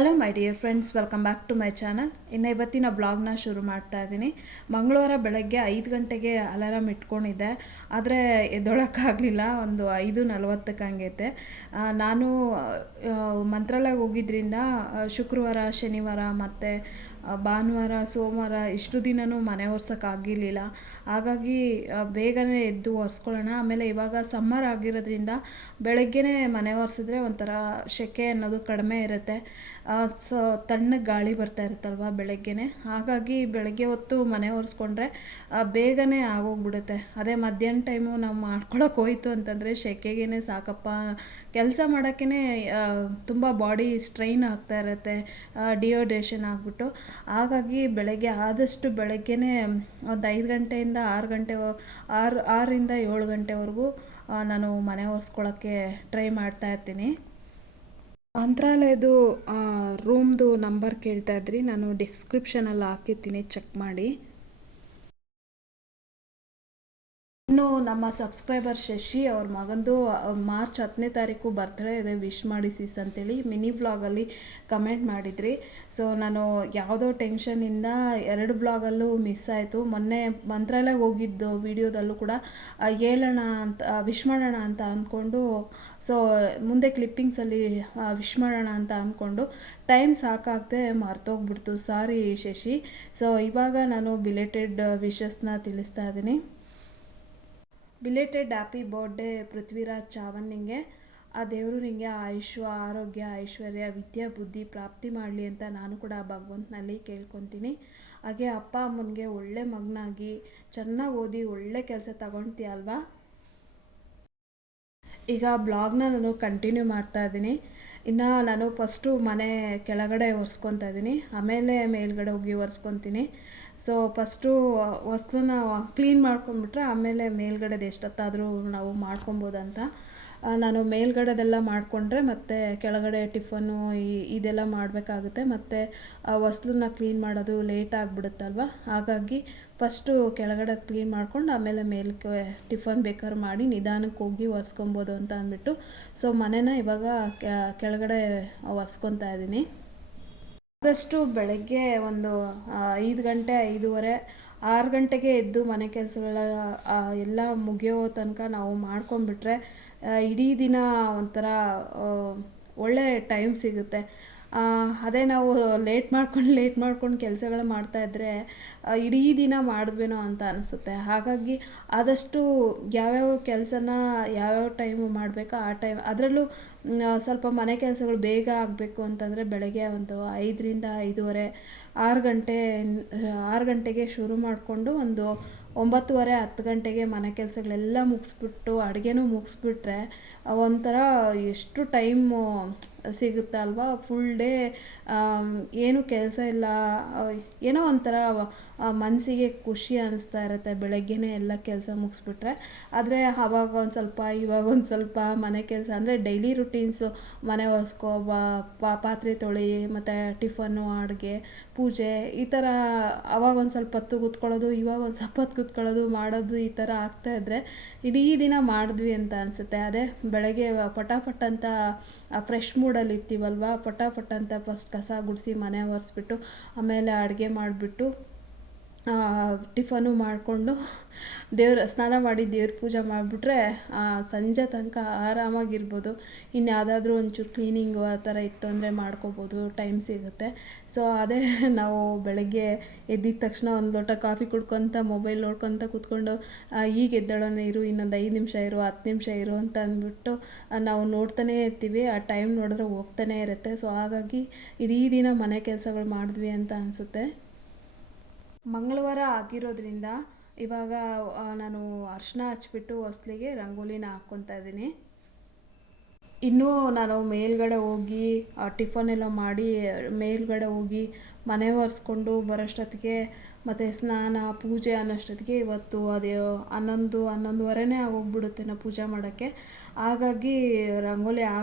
Hello my dear friends welcome back to my channel ಇನ್ನು ಇವತ್ತಿನ ಬ್ಲಾಗ್ನ ಶುರು ಮಾಡ್ತಾ ಇದ್ದೀನಿ ಮಂಗಳವಾರ ಬೆಳಗ್ಗೆ ಐದು ಗಂಟೆಗೆ ಅಲಾರಾಮ್ ಇಟ್ಕೊಂಡಿದ್ದೆ. ಆದರೆ ಎದ್ದೊಳಕ್ಕಾಗಲಿಲ್ಲ. ಒಂದು ಐದು ನಲ್ವತ್ತಕ್ಕೆ ಹಂಗೈತೆ. ನಾನು ಮಂತ್ರಾಲಯ ಹೋಗಿದ್ರಿಂದ ಶುಕ್ರವಾರ, ಶನಿವಾರ ಮತ್ತು ಭಾನುವಾರ, ಸೋಮವಾರ ಇಷ್ಟು ದಿನವೂ ಮನೆ ಒರ್ಸೋಕ್ಕಾಗಿರಲಿಲ್ಲ ಹಾಗಾಗಿ ಬೇಗನೆ ಎದ್ದು ಒರೆಸ್ಕೊಳ್ಳೋಣ. ಆಮೇಲೆ ಇವಾಗ ಸಮ್ಮರ್ ಆಗಿರೋದ್ರಿಂದ ಬೆಳಗ್ಗೆನೇ ಮನೆ ಒರೆಸಿದ್ರೆ ಒಂಥರ ಸೆಕೆ ಅನ್ನೋದು ಕಡಿಮೆ ಇರುತ್ತೆ. ಸೊ, ತಣ್ಣಗೆ ಗಾಳಿ ಬರ್ತಾ ಇರುತ್ತಲ್ವ ಬೆಳಗ್ಗೆನೆ? ಹಾಗಾಗಿ ಬೆಳಗ್ಗೆ ಹೊತ್ತು ಮನೆ ಒರೆಸ್ಕೊಂಡ್ರೆ ಬೇಗನೆ ಆಗೋಗ್ಬಿಡುತ್ತೆ. ಅದೇ ಮಧ್ಯಾಹ್ನ ಟೈಮು ನಾವು ಮಾಡ್ಕೊಳಕ್ಕೆ ಹೋಯ್ತು ಅಂತಂದರೆ ಸೆಕೆಗೇ ಸಾಕಪ್ಪ. ಕೆಲಸ ಮಾಡೋಕ್ಕೇ ತುಂಬ ಬಾಡಿ ಸ್ಟ್ರೈನ್ ಆಗ್ತಾ ಇರುತ್ತೆ ಡಿಯೋಡ್ರೇಷನ್ ಆಗಿಬಿಟ್ಟು. ಹಾಗಾಗಿ ಬೆಳಗ್ಗೆ ಆದಷ್ಟು ಬೆಳಗ್ಗೆನೇ, ಒಂದು ಐದು ಗಂಟೆಯಿಂದ ಆರು ಗಂಟೆ, ಆರು ಆರರಿಂದ ಏಳು ಗಂಟೆವರೆಗೂ ನಾನು ಮನೆ ಒರೆಸ್ಕೊಳ್ಳೋಕ್ಕೆ ಟ್ರೈ ಮಾಡ್ತಾ ಇರ್ತೀನಿ. ಮಂತ್ರಾಲಯದು ರೂಮ್ದು ನಂಬರ್ ಕೇಳ್ತಾ ಇದ್ರಿ. ನಾನು ಡಿಸ್ಕ್ರಿಪ್ಷನಲ್ಲಿ ಹಾಕಿರ್ತೀನಿ ಚೆಕ್ ಮಾಡಿ. ಇನ್ನು ನಮ್ಮ ಸಬ್ಸ್ಕ್ರೈಬರ್ ಶಶಿ ಅವ್ರ ಮಗಂದು ಮಾರ್ಚ್ ಹತ್ತನೇ ತಾರೀಕು ಬರ್ತ್ಡೇ ಇದೆ ವಿಶ್ ಮಾಡಿ ಸಿಸ್ ಅಂತೇಳಿ ಮಿನಿ ವ್ಲಾಗಲ್ಲಿ ಕಮೆಂಟ್ ಮಾಡಿದ್ರಿ. ಸೊ ನಾನು ಯಾವುದೋ ಟೆನ್ಷನಿಂದ ಎರಡು ವ್ಲಾಗಲ್ಲೂ ಮಿಸ್ ಆಯಿತು. ಮೊನ್ನೆ ಮಂತ್ರಾಲಯಕ್ಕೆ ಹೋಗಿದ್ದು ವಿಡಿಯೋದಲ್ಲೂ ಕೂಡ ಹೇಳೋಣ ಅಂತ ವಿಶ್ ಮಾಡೋಣ ಅಂತ ಅಂದ್ಕೊಂಡು ಸೊ ಮುಂದೆ ಕ್ಲಿಪ್ಪಿಂಗ್ಸಲ್ಲಿ ವಿಶ್ ಮಾಡೋಣ ಅಂತ ಅಂದ್ಕೊಂಡು ಟೈಮ್ ಸಾಕಾಗದೆ ಮರ್ತೋಗ್ಬಿಡ್ತು. ಸಾರಿ ಶಶಿ. ಸೊ ಇವಾಗ ನಾನು ಬಿಲೇಟೆಡ್ ವಿಶಸ್ನ ತಿಳಿಸ್ತಾ ಇದ್ದೀನಿ. Belated happy birthday Prithviraj Chavan ನಿಂಗೆ. ಆ ದೇವರು ನಿಂಗೆ ಆಯುಷು ಆರೋಗ್ಯ, ಐಶ್ವರ್ಯ, ವಿದ್ಯಾ, ಬುದ್ಧಿ ಪ್ರಾಪ್ತಿ ಮಾಡಲಿ ಅಂತ ನಾನು ಕೂಡ ಭಗವಂತನಲ್ಲಿ ಕೇಳ್ಕೊತೀನಿ. ಹಾಗೆ ಅಪ್ಪ ಅಮ್ಮನಿಗೆ ಒಳ್ಳೆ ಮಗನಾಗಿ, ಚೆನ್ನಾಗಿ ಓದಿ, ಒಳ್ಳೆ ಕೆಲಸ ತಗೊಳ್ತೀಯ ಅಲ್ವಾ ಈಗ ಬ್ಲಾಗ್ನ ನಾನು ಕಂಟಿನ್ಯೂ ಮಾಡ್ತಾ ಇದ್ದೀನಿ. ಇನ್ನು ನಾನು ಫಸ್ಟು ಮನೆ ಕೆಳಗಡೆ ಒರೆಸ್ಕೊತಾ ಇದ್ದೀನಿ, ಆಮೇಲೆ ಮೇಲ್ಗಡೆ ಹೋಗಿ ಒರೆಸ್ಕೊತೀನಿ. ಸೊ ಫಸ್ಟು ವಸ್ತುನ ಕ್ಲೀನ್ ಮಾಡ್ಕೊಂಡ್ಬಿಟ್ರೆ ಆಮೇಲೆ ಮೇಲ್ಗಡೆದು ಎಷ್ಟೊತ್ತಾದರೂ ನಾವು ಮಾಡ್ಕೊಬೋದಂತ. ನಾನು ಮೇಲ್ಗಡೆದೆಲ್ಲ ಮಾಡಿಕೊಂಡ್ರೆ ಮತ್ತು ಕೆಳಗಡೆ ಟಿಫನ್ನು ಈ, ಇದೆಲ್ಲ ಮಾಡಬೇಕಾಗುತ್ತೆ. ಮತ್ತು ವಸ್ತುನ ಕ್ಲೀನ್ ಮಾಡೋದು ಲೇಟ್ ಆಗಿಬಿಡುತ್ತಲ್ವ? ಹಾಗಾಗಿ ಫಸ್ಟು ಕೆಳಗಡೆ ಕ್ಲೀನ್ ಮಾಡ್ಕೊಂಡು ಆಮೇಲೆ ಮೇಲಕ್ಕೆ ಟಿಫನ್ ಬೇಕಾದ್ರೆ ಮಾಡಿ ನಿಧಾನಕ್ಕೆ ಹೋಗಿ ಒರೆಸ್ಕೊಬೋದು ಅಂತ ಅಂದ್ಬಿಟ್ಟು. ಸೊ, ಮನೆನ ಇವಾಗ ಕೆಳಗಡೆ ಒರೆಸ್ಕೊತಾ ಇದ್ದೀನಿ. ಆದಷ್ಟು ಬೆಳಗ್ಗೆ ಒಂದು ಐದು ಗಂಟೆ, ಐದೂವರೆ, ಆರು ಗಂಟೆಗೆ ಎದ್ದು ಮನೆ ಕೆಲಸಗಳ ಎಲ್ಲ ಮುಗಿಯೋ ತನಕ ನಾವು ಮಾಡ್ಕೊಂಡ್ಬಿಟ್ರೆ ಇಡೀ ದಿನ ಒಂಥರ ಒಳ್ಳೆ ಟೈಮ್ ಸಿಗುತ್ತೆ. ಅದೇ ನಾವು ಲೇಟ್ ಮಾಡ್ಕೊಂಡು ಲೇಟ್ ಮಾಡ್ಕೊಂಡು ಕೆಲಸಗಳು ಮಾಡ್ತಾಯಿದ್ರೆ ಇಡೀ ದಿನ ಮಾಡಿದ್ವೇನೋ ಅಂತ ಅನಿಸುತ್ತೆ. ಹಾಗಾಗಿ ಆದಷ್ಟು ಯಾವ್ಯಾವ ಕೆಲಸನ ಯಾವ್ಯಾವ ಟೈಮು ಮಾಡಬೇಕೋ ಆ ಟೈಮ್ ಅದರಲ್ಲೂ ಸ್ವಲ್ಪ ಮನೆ ಕೆಲಸಗಳು ಬೇಗ ಆಗಬೇಕು ಅಂತಂದರೆ ಬೆಳಗ್ಗೆ ಒಂದು ಐದರಿಂದ ಐದೂವರೆ, ಆರು ಗಂಟೆ, ಆರು ಗಂಟೆಗೆ ಶುರು ಮಾಡಿಕೊಂಡು ಒಂದು ಒಂಬತ್ತುವರೆ, ಹತ್ತು ಗಂಟೆಗೆ ಮನೆ ಕೆಲಸಗಳೆಲ್ಲ ಮುಗಿಸ್ಬಿಟ್ಟು, ಅಡುಗೆನೂ ಮುಗಿಸ್ಬಿಟ್ರೆ ಒಂಥರ ಎಷ್ಟು ಟೈಮು ಸಿಗುತ್ತೆ ಅಲ್ವಾ? ಫುಲ್ ಡೇ ಏನು ಕೆಲಸ ಇಲ್ಲ. ಏನೋ ಒಂಥರ ಮನಸ್ಸಿಗೆ ಖುಷಿ ಅನ್ನಿಸ್ತಾ ಇರುತ್ತೆ. ಬೆಳಗ್ಗೆನೇ ಎಲ್ಲ ಕೆಲಸ ಮುಗಿಸ್ಬಿಟ್ರೆ. ಆದರೆ ಆವಾಗ ಒಂದು ಸ್ವಲ್ಪ, ಇವಾಗ ಒಂದು ಸ್ವಲ್ಪ ಮನೆ ಕೆಲಸ ಅಂದರೆ ಡೈಲಿ ರುಟೀನ್ಸು ಮನೆ ಒರೆಸ್ಕೋ ಬಾ- ಪಾತ್ರೆ ತೊಳಿ, ಮತ್ತು ಟಿಫನ್ನು ಅಡುಗೆ, ಪೂಜೆ, ಈ ಥರ ಅವಾಗ ಒಂದು ಸ್ವಲ್ಪ ಹೊತ್ತು ಕೂತ್ಕೊಳ್ಳೋದು, ಇವಾಗ ಒಂದು ಸ್ವಲ್ಪ ಹೊತ್ತು ಕೂತ್ಕೊಳ್ಳೋದು, ಮಾಡೋದು ಈ ಥರ ಆಗ್ತಾ ಇದ್ದರೆ ಇಡೀ ದಿನ ಮಾಡಿದ್ವಿ ಅಂತ ಅನಿಸುತ್ತೆ. ಅದೇ ಬೆಳಗ್ಗೆ ಪಟಾಪಟ್ ಅಂತ ಫ್ರೆಶ್ ಮೂಡಲ್ಲಿ ಇರ್ತೀವಲ್ವ ಪಟ ಅಂತ ಫಸ್ಟ್ ಕಸ ಗುಡಿಸಿ ಮನೆ ಒರೆಸ್ಬಿಟ್ಟು ಆಮೇಲೆ ಅಡುಗೆ ಮಾಡಿಬಿಟ್ಟು ಟಿಫನು ಮಾಡಿಕೊಂಡು ದೇವ್ರ ಸ್ನಾನ ಮಾಡಿ ದೇವ್ರ ಪೂಜೆ ಮಾಡಿಬಿಟ್ರೆ ಸಂಜೆ ತನಕ ಆರಾಮಾಗಿರ್ಬೋದು. ಇನ್ನು ಯಾವುದಾದ್ರೂ ಒಂಚೂರು ಕ್ಲೀನಿಂಗು ಆ ಥರ ಇತ್ತು ಅಂದರೆ ಮಾಡ್ಕೋಬೋದು ಟೈಮ್ ಸಿಗುತ್ತೆ. ಸೊ ಅದೇ ನಾವು ಬೆಳಗ್ಗೆ ಎದ್ದಿದ ತಕ್ಷಣ ಒಂದು ಲೋಟ ಕಾಫಿ ಕುಡ್ಕೊತ ಮೊಬೈಲ್ ನೋಡ್ಕೊತ ಕೂತ್ಕೊಂಡು ಈಗ ಎದ್ದೇಳೋಣ ಇರು, ಇನ್ನೊಂದು ಐದು ನಿಮಿಷ ಇರು, ಹತ್ತು ನಿಮಿಷ ಇರು ಅಂತ ಅಂದ್ಬಿಟ್ಟು ನಾವು ನೋಡ್ತಾನೇ ಇರ್ತೀವಿ. ಆ ಟೈಮ್ ನೋಡಿದ್ರೆ ಹೋಗ್ತಾನೆ ಇರುತ್ತೆ. ಸೊ ಹಾಗಾಗಿ ಇಡೀ ದಿನ ಮನೆ ಕೆಲಸಗಳು ಮಾಡಿದ್ವಿ ಅಂತ ಅನಿಸುತ್ತೆ. ಮಂಗಳವಾರ ಆಗಿರೋದ್ರಿಂದ ಇವಾಗ ನಾನು ಅರ್ಶಿನ ಹಚ್ಬಿಟ್ಟು ಹೊಸ್ಲಿಗೆ ರಂಗೋಲಿನ ಹಾಕ್ಕೊತಾ ಇದ್ದೀನಿ. ಇನ್ನೂ ನಾನು ಮೇಲ್ಗಡೆ ಹೋಗಿ ಟಿಫನ್ ಎಲ್ಲ ಮಾಡಿ, ಮೇಲ್ಗಡೆ ಹೋಗಿ ಮನೆ ಒರೆಸ್ಕೊಂಡು ಬರೋಷ್ಟೊತ್ತಿಗೆ ಮತ್ತು ಸ್ನಾನ, ಪೂಜೆ ಅನ್ನೋಷ್ಟೊತ್ತಿಗೆ ಇವತ್ತು ಅದೇ ಹನ್ನೊಂದು, ಹನ್ನೊಂದುವರೆನೇ ಆಗೋಗ್ಬಿಡುತ್ತೆ ನಾವು ಪೂಜೆ ಮಾಡೋಕ್ಕೆ. ಹಾಗಾಗಿ ರಂಗೋಲಿ ಆ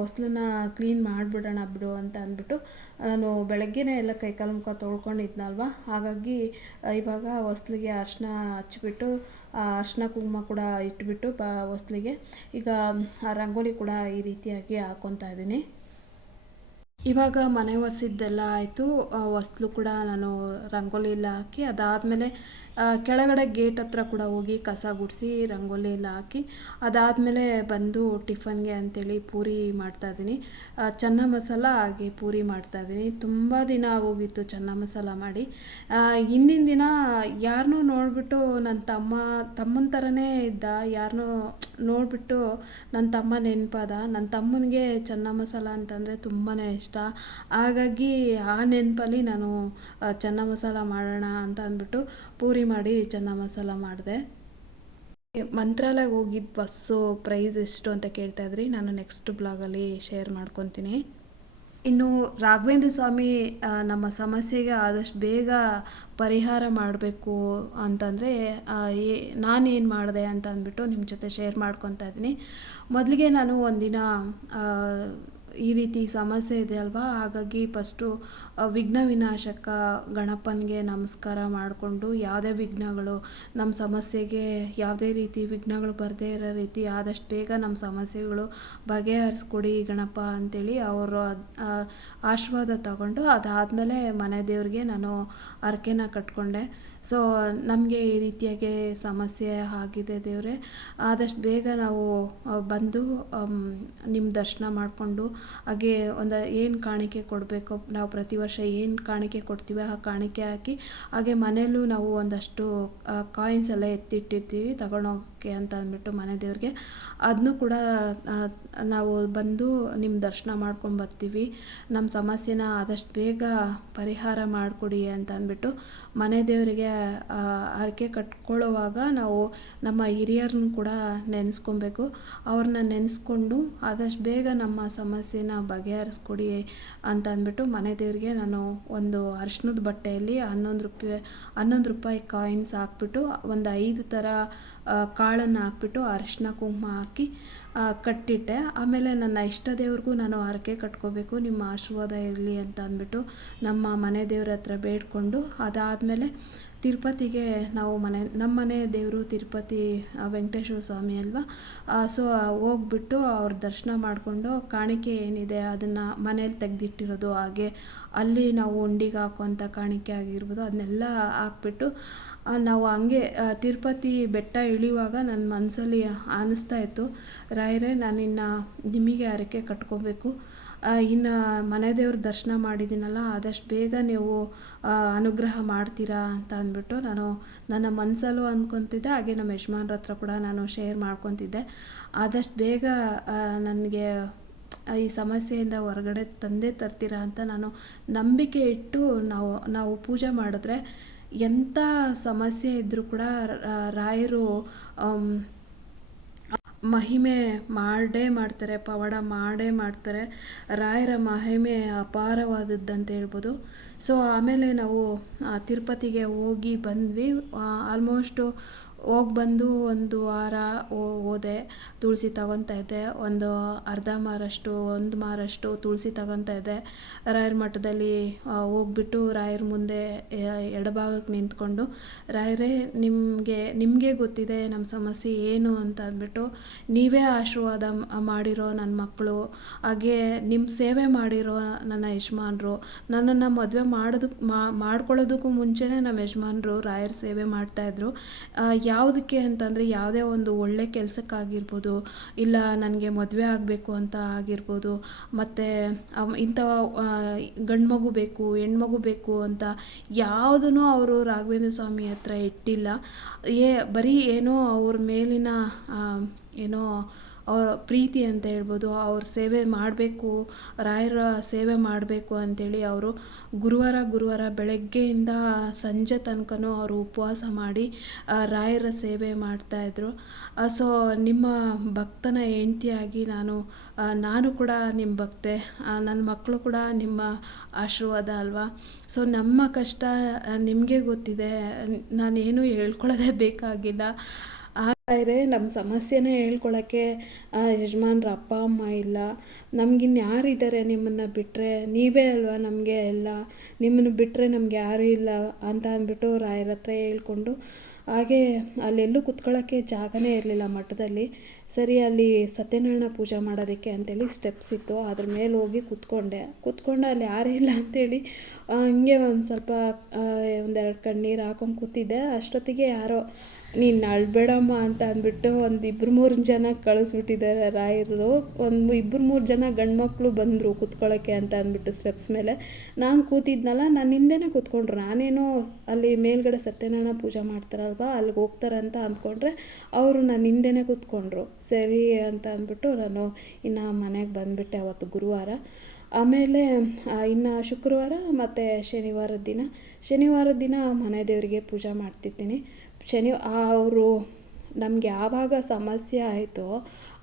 ಹೊಸ್ಲನ್ನ ಕ್ಲೀನ್ ಮಾಡಿಬಿಡೋಣ ಬಿಡು ಅಂತ ಅಂದ್ಬಿಟ್ಟು ನಾನು ಬೆಳಗ್ಗೆನೇ ಎಲ್ಲ ಕೈಕಾಲು ಮುಖ ತೊಳ್ಕೊಂಡಿದ್ನಲ್ವ? ಹಾಗಾಗಿ ಇವಾಗ ಹೊಸ್ಲಿಗೆ ಅರ್ಶಿನ ಹಚ್ಬಿಟ್ಟು ಅರ್ಶಿನ ಕುಂಕುಮ ಕೂಡ ಇಟ್ಬಿಟ್ಟು ಬ ಈಗ ರಂಗೋಲಿ ಕೂಡ ಈ ರೀತಿಯಾಗಿ ಹಾಕ್ಕೊತಾ ಇದ್ದೀನಿ. ಇವಾಗ ಮನೆ ಒರೆಸಿದ್ದೆಲ್ಲ ಆಯಿತು. ಹೊಸ್ಲು ಕೂಡ ನಾನು ರಂಗೋಲಿ ಎಲ್ಲ ಹಾಕಿ ಅದಾದಮೇಲೆ ಕೆಳಗಡೆ ಗೇಟ್ ಹತ್ರ ಕೂಡ ಹೋಗಿ ಕಸ ಗುಡಿಸಿ ರಂಗೋಲಿ ಎಲ್ಲ ಹಾಕಿ, ಅದಾದಮೇಲೆ ಬಂದು ಟಿಫನ್ಗೆ ಅಂತೇಳಿ ಪೂರಿ ಮಾಡ್ತಾಯಿದ್ದೀನಿ ಚೆನ್ನ ಮಸಾಲ ಹಾಗೆ ಪೂರಿ ಮಾಡ್ತಾಯಿದ್ದೀನಿ ತುಂಬ ದಿನ ಆಗೋಗಿತ್ತು ಚೆನ್ನ ಮಸಾಲ ಮಾಡಿ. ಹಿಂದಿನ ದಿನ ಯಾರನ್ನೂ ನೋಡಿಬಿಟ್ಟು ನನ್ನ ತಮ್ಮ, ತಮ್ಮನ ಥರನೇ ಇದ್ದ ಯಾರನ್ನೂ ನೋಡಿಬಿಟ್ಟು ನನ್ನ ತಮ್ಮ ನೆನಪಾದ. ನನ್ನ ತಮ್ಮನಿಗೆ ಚೆನ್ನ ಮಸಾಲ ಅಂತಂದರೆ ತುಂಬಾ ಇಷ್ಟ. ಹಾಗಾಗಿ ಆ ನೆನಪಲ್ಲಿ ನಾನು ಚೆನ್ನ ಮಸಾಲ ಮಾಡೋಣ ಅಂತ ಅಂದ್ಬಿಟ್ಟು ಪೂರಿ ಮಾಡಿ ಚೆನ್ನ ಮಸಾಲ ಮಾಡಿದೆ. ಮಂತ್ರಾಲಯ ಹೋಗಿದ್ದ ಬಸ್ಸು ಪ್ರೈಸ್ ಎಷ್ಟು ಅಂತ ಕೇಳ್ತಾ ಇದ್ರಿ, ನಾನು ನೆಕ್ಸ್ಟ್ ಬ್ಲಾಗಲ್ಲಿ ಶೇರ್ ಮಾಡ್ಕೊತೀನಿ. ಇನ್ನು ರಾಘವೇಂದ್ರ ಸ್ವಾಮಿ ನಮ್ಮ ಸಮಸ್ಯೆಗೆ ಆದಷ್ಟು ಬೇಗ ಪರಿಹಾರ ಮಾಡಬೇಕು ಅಂತಂದರೆ ನಾನೇನು ಮಾಡಿದೆ ಅಂತ ಅಂದ್ಬಿಟ್ಟು ನಿಮ್ಮ ಜೊತೆ ಶೇರ್ ಮಾಡ್ಕೊತಾ ಇದ್ದೀನಿ. ಮೊದಲಿಗೆ ನಾನು ಒಂದಿನ ಈ ರೀತಿ ಸಮಸ್ಯೆ ಇದೆ ಅಲ್ವಾ? ಹಾಗಾಗಿ ಫಸ್ಟು ವಿಘ್ನ ವಿನಾಶಕ ಗಣಪನಿಗೆ ನಮಸ್ಕಾರ ಮಾಡಿಕೊಂಡು ಯಾವುದೇ ವಿಘ್ನಗಳು ನಮ್ಮ ಸಮಸ್ಯೆಗೆ ಯಾವುದೇ ರೀತಿ ವಿಘ್ನಗಳು ಬರದೇ ಇರೋ ರೀತಿ ಆದಷ್ಟು ಬೇಗ ನಮ್ಮ ಸಮಸ್ಯೆಗಳು ಬಗೆಹರಿಸ್ಕೊಡಿ ಗಣಪ ಅಂತೇಳಿ ಅವರು ಆಶೀರ್ವಾದ ತಗೊಂಡು ಅದಾದಮೇಲೆ ಮನೆ ದೇವ್ರಿಗೆ ನಾನು ಹರಕೆನ ಕಟ್ಕೊಂಡೆ. ಸೊ ನಮಗೆ ಈ ರೀತಿಯಾಗಿ ಸಮಸ್ಯೆ ಆಗಿದೆ ದೇವರೇ. ಆದಷ್ಟು ಬೇಗ ನಾವು ಬಂದು ನಿಮ್ಮ ದರ್ಶನ ಮಾಡಿಕೊಂಡು, ಹಾಗೆ ಒಂದು ಏನು ಕಾಣಿಕೆ ಕೊಡಬೇಕು, ನಾವು ಪ್ರತಿ ವರ್ಷ ಏನು ಕಾಣಿಕೆ ಕೊಡ್ತೀವಿ ಆ ಕಾಣಿಕೆ ಹಾಕಿ, ಹಾಗೆ ಮನೆಯಲ್ಲೂ ನಾವು ಒಂದಷ್ಟು ಕಾಯಿನ್ಸ್ ಎಲ್ಲ ಎತ್ತಿಟ್ಟಿರ್ತೀವಿ ತಗೊಂಡೋಗಕ್ಕೆ ಅಂತ ಅಂದ್ಬಿಟ್ಟು ಮನೆ ದೇವ್ರಿಗೆ. ಅದನ್ನು ಕೂಡ ನಾವು ಬಂದು ನಿಮ್ಮ ದರ್ಶನ ಮಾಡ್ಕೊಂಡು ಬರ್ತೀವಿ. ನಮ್ಮ ಸಮಸ್ಯೆನ ಆದಷ್ಟು ಬೇಗ ಪರಿಹಾರ ಮಾಡಿಕೊಡಿ ಅಂತ ಅಂದ್ಬಿಟ್ಟು ಮನೆ ದೇವರಿಗೆ ಹರಕೆ ಕಟ್ಕೊಳ್ಳೋವಾಗ ನಾವು ನಮ್ಮ ಹಿರಿಯರನ್ನು ಕೂಡ ನೆನೆಸ್ಕೊಬೇಕು. ಅವ್ರನ್ನ ನೆನೆಸ್ಕೊಂಡು ಆದಷ್ಟು ಬೇಗ ನಮ್ಮ ಸಮಸ್ಯೆನ ಬಗೆಹರಿಸ್ಕೊಡಿ ಅಂತ ಅಂದ್ಬಿಟ್ಟು ಮನೆ ದೇವರಿಗೆ ನಾನು ಒಂದು ಅರ್ಶಿನದ ಬಟ್ಟೆಯಲ್ಲಿ ಹನ್ನೊಂದು ರೂಪಾಯಿ ಹನ್ನೊಂದು ರೂಪಾಯಿ ಕಾಯಿನ್ಸ್ ಹಾಕ್ಬಿಟ್ಟು ಒಂದು ಐದು ಥರ ಕಾಳನ್ನು ಹಾಕ್ಬಿಟ್ಟು ಅರಶಿನ ಕುಂಕುಮ ಹಾಕಿ ಕಟ್ಟಿಟ್ಟೆ. ಆಮೇಲೆ ನನ್ನ ಇಷ್ಟ ದೇವ್ರಿಗೂ ನಾನು ಹರಕೆ ಕಟ್ಕೋಬೇಕು, ನಿಮ್ಮ ಆಶೀರ್ವಾದ ಇರಲಿ ಅಂತ ಅಂದ್ಬಿಟ್ಟು ನಮ್ಮ ಮನೆ ದೇವ್ರ ಹತ್ರ ಬೇಡಿಕೊಂಡು ಅದಾದಮೇಲೆ ತಿರುಪತಿಗೆ ನಾವು ಮನೆ, ನಮ್ಮ ಮನೆ ದೇವರು ತಿರುಪತಿ ವೆಂಕಟೇಶ್ವರ ಸ್ವಾಮಿ ಅಲ್ವಾ? ಸೊ ಹೋಗ್ಬಿಟ್ಟು ಅವ್ರ ದರ್ಶನ ಮಾಡಿಕೊಂಡು ಕಾಣಿಕೆ ಏನಿದೆ ಅದನ್ನು ಮನೇಲಿ ತೆಗೆದಿಟ್ಟಿರೋದು ಹಾಗೆ ಅಲ್ಲಿ ನಾವು ಉಂಡಿಗೆ ಹಾಕುವಂಥ ಕಾಣಿಕೆ ಆಗಿರ್ಬೋದು ಅದನ್ನೆಲ್ಲ ಹಾಕ್ಬಿಟ್ಟು ನಾವು ಹಂಗೆ ತಿರುಪತಿ ಬೆಟ್ಟ ಇಳಿಯುವಾಗ ನನ್ನ ಮನಸ್ಸಲ್ಲಿ ಅನ್ನಿಸ್ತಾ ಇತ್ತು, ರಾಯರೇ ನಾನಿನ್ನು ನಿಮಗೆ ಹರಕೆ ಕಟ್ಕೋಬೇಕು. ಇನ್ನು ಮನೆ ದೇವ್ರ ದರ್ಶನ ಮಾಡಿದ್ದೀನಲ್ಲ ಆದಷ್ಟು ಬೇಗ ನೀವು ಅನುಗ್ರಹ ಮಾಡ್ತೀರಾ ಅಂತ ಅಂದ್ಬಿಟ್ಟು ನಾನು ನನ್ನ ಮನಸ್ಸಲ್ಲೂ ಅಂದ್ಕೊತಿದ್ದೆ ಹಾಗೆ ನಮ್ಮ ಯಜಮಾನ್ರ ಹತ್ರ ಕೂಡ ನಾನು ಶೇರ್ ಮಾಡ್ಕೊತಿದ್ದೆ. ಆದಷ್ಟು ಬೇಗ ನನಗೆ ಈ ಸಮಸ್ಯೆಯಿಂದ ಹೊರಗಡೆ ತಂದೆ ತರ್ತೀರಾ ಅಂತ ನಾನು ನಂಬಿಕೆ ಇಟ್ಟು ನಾವು ನಾವು ಪೂಜೆ ಮಾಡಿದ್ರೆ ಎಂಥ ಸಮಸ್ಯೆ ಇದ್ದರೂ ಕೂಡ ರಾಯರು ಮಹಿಮೆ ಮಾಡೇ ಮಾಡ್ತಾರೆ, ಪವಾಡ ಮಾಡೇ ಮಾಡ್ತಾರೆ. ರಾಯರ ಮಹಿಮೆ ಅಪಾರವಾದದ್ದು ಅಂತ ಹೇಳ್ಬೋದು. ಸೊ ಆಮೇಲೆ ನಾವು ತಿರುಪತಿಗೆ ಹೋಗಿ ಬಂದ್ವಿ. ಆಲ್ಮೋಸ್ಟು ಹೋಗಿ ಬಂದು ಒಂದು ವಾರ ಹೋದೆ, ತುಳಸಿ ತಗೊತಾ ಇದ್ದೆ. ಒಂದು ಅರ್ಧ ಮಾರಷ್ಟು, ಒಂದು ಮಾರಷ್ಟು ತುಳಸಿ ತಗೊತಾ ಇದ್ದೆ. ರಾಯರ ಮಠದಲ್ಲಿ ಹೋಗ್ಬಿಟ್ಟು ರಾಯರ ಮುಂದೆ ಎಡಭಾಗಕ್ಕೆ ನಿಂತ್ಕೊಂಡು, ರಾಯರೇ, ನಿಮಗೆ ನಿಮಗೆ ಗೊತ್ತಿದೆ ನಮ್ಮ ಸಮಸ್ಯೆ ಏನು ಅಂತ ಅಂದ್ಬಿಟ್ಟು, ನೀವೇ ಆಶೀರ್ವಾದ ಮಾಡಿರೋ ನನ್ನ ಮಕ್ಕಳು ಹಾಗೆ ನಿಮ್ಮ ಸೇವೆ ಮಾಡಿರೋ ನನ್ನ ಯಜಮಾನರು, ನನ್ನನ್ನು ಮದುವೆ ಮಾಡೋದಕ್ಕೆ ಮಾಡ್ಕೊಳ್ಳೋದಕ್ಕೂ ಮುಂಚೆನೇ ನಮ್ಮ ಯಜಮಾನರು ರಾಯರ ಸೇವೆ ಮಾಡ್ತಾಯಿದ್ರು ಯಾವುದಕ್ಕೆ ಅಂತಂದರೆ ಯಾವುದೇ ಒಂದು ಒಳ್ಳೆ ಕೆಲಸಕ್ಕಾಗಿರ್ಬೋದು, ಇಲ್ಲ ನನಗೆ ಮದುವೆ ಆಗಬೇಕು ಅಂತ ಆಗಿರ್ಬೋದು, ಮತ್ತು ಇಂಥ ಗಂಡು ಮಗು ಬೇಕು, ಹೆಣ್ಮಗು ಬೇಕು ಅಂತ ಯಾವುದೂ ಅವರು ರಾಘವೇಂದ್ರ ಸ್ವಾಮಿ ಹತ್ರ ಇಟ್ಟಿಲ್ಲ. ಏ, ಬರೀ ಏನೋ ಅವ್ರ ಮೇಲಿನ ಏನೋ ಪ್ರೀತಿ ಅಂತ ಹೇಳ್ಬೋದು, ಅವ್ರ ಸೇವೆ ಮಾಡಬೇಕು, ರಾಯರ ಸೇವೆ ಮಾಡಬೇಕು ಅಂಥೇಳಿ ಅವರು ಗುರುವಾರ ಗುರುವಾರ ಬೆಳಗ್ಗೆಯಿಂದ ಸಂಜೆ ತನಕನೂ ಅವರು ಉಪವಾಸ ಮಾಡಿ ರಾಯರ ಸೇವೆ ಮಾಡ್ತಾಯಿದ್ರು ಸೊ ನಿಮ್ಮ ಭಕ್ತನ ಹೆಂಡ್ತಿಯಾಗಿ ನಾನು ನಾನು ಕೂಡ ನಿಮ್ಮ ಭಕ್ತೆ ನನ್ನ ಮಕ್ಕಳು ಕೂಡ ನಿಮ್ಮ ಆಶೀರ್ವಾದ ಅಲ್ವಾ? ಸೊ ನಮ್ಮ ಕಷ್ಟ ನಿಮಗೆ ಗೊತ್ತಿದೆ, ನಾನೇನು ಹೇಳ್ಕೊಳ್ಳೋದೇ ಬೇಕಾಗಿಲ್ಲ. ಆದರೆ ನಮ್ಮ ಸಮಸ್ಯೆನ ಹೇಳ್ಕೊಳ್ಳೋಕ್ಕೆ ಯಜಮಾನ್ರ ಅಪ್ಪ, ಅಮ್ಮ ಇಲ್ಲ. ನಮ್ಗಿನ್ನು ಯಾರಿದ್ದಾರೆ ನಿಮ್ಮನ್ನು ಬಿಟ್ಟರೆ ನೀವೇ ಅಲ್ವಾ ನಮಗೆ ಎಲ್ಲ? ನಿಮ್ಮನ್ನು ಬಿಟ್ಟರೆ ನಮ್ಗೆ ಯಾರೂ ಇಲ್ಲ ಅಂತ ಅಂದ್ಬಿಟ್ಟು ರಾಯರ ಹತ್ರ ಹೇಳ್ಕೊಂಡು, ಹಾಗೆ ಅಲ್ಲೆಲ್ಲೂ ಕುತ್ಕೊಳ್ಳೋಕ್ಕೆ ಜಾಗನೇ ಇರಲಿಲ್ಲ ಮಠದಲ್ಲಿ. ಸರಿ ಅಲ್ಲಿ ಸತ್ಯನಾರಾಯಣ ಪೂಜೆ ಮಾಡೋದಕ್ಕೆ ಅಂತೇಳಿ ಸ್ಟೆಪ್ಸ್ ಇತ್ತು. ಅದ್ರ ಮೇಲೆ ಹೋಗಿ ಕೂತ್ಕೊಂಡೆ. ಕೂತ್ಕೊಂಡೆ ಅಲ್ಲಿ ಯಾರೂ ಇಲ್ಲ ಅಂತೇಳಿ ಹಂಗೆ ಒಂದು ಸ್ವಲ್ಪ ಒಂದೆರಡು ಕಣ್ಣೀರು ಹಾಕೊಂಡು ಕೂತಿದ್ದೆ. ಅಷ್ಟೊತ್ತಿಗೆ ಯಾರೋ, ನೀನು ಅಳ್ಬೇಡಮ್ಮ ಅಂತ ಅಂದ್ಬಿಟ್ಟು ಒಂದು ಇಬ್ಬರು ಮೂರು ಜನ ಕಳಿಸ್ಬಿಟ್ಟಿದ್ದಾರೆ ರಾಯರು. ಒಂದು ಇಬ್ಬರು ಮೂರು ಜನ ಗಂಡು ಮಕ್ಕಳು ಬಂದರು ಕೂತ್ಕೊಳ್ಳೋಕ್ಕೆ ಅಂತ ಅಂದ್ಬಿಟ್ಟು ಸ್ಟೆಪ್ಸ್ ಮೇಲೆ. ನಾನು ಕೂತಿದ್ನಲ್ಲ, ನಾನು ಹಿಂದೆನೇ ಕೂತ್ಕೊಂಡ್ರು. ನಾನೇನೋ ಅಲ್ಲಿ ಮೇಲ್ಗಡೆ ಸತ್ಯನಾರಾಯಣ ಪೂಜೆ ಮಾಡ್ತಾರಲ್ವ, ಅಲ್ಲಿಗೆ ಹೋಗ್ತಾರಂತ ಅಂದ್ಕೊಂಡ್ರೆ, ಅವರು ನನ್ನ ಹಿಂದೆನೇ ಕೂತ್ಕೊಂಡ್ರು. ಸರಿ ಅಂತ ಅಂದ್ಬಿಟ್ಟು ನಾನು ಇನ್ನು ಮನೆಗೆ ಬಂದುಬಿಟ್ಟೆ ಅವತ್ತು ಗುರುವಾರ. ಆಮೇಲೆ ಇನ್ನು ಶುಕ್ರವಾರ ಮತ್ತು ಶನಿವಾರದ ದಿನ. ಶನಿವಾರದ ದಿನ ಮನೆ ದೇವರಿಗೆ ಪೂಜೆ ಮಾಡ್ತಿರ್ತೀನಿ. ಶನಿ, ಅವರು ನಮ್ಗೆ ಯಾವಾಗ ಸಮಸ್ಯೆ ಆಯಿತೋ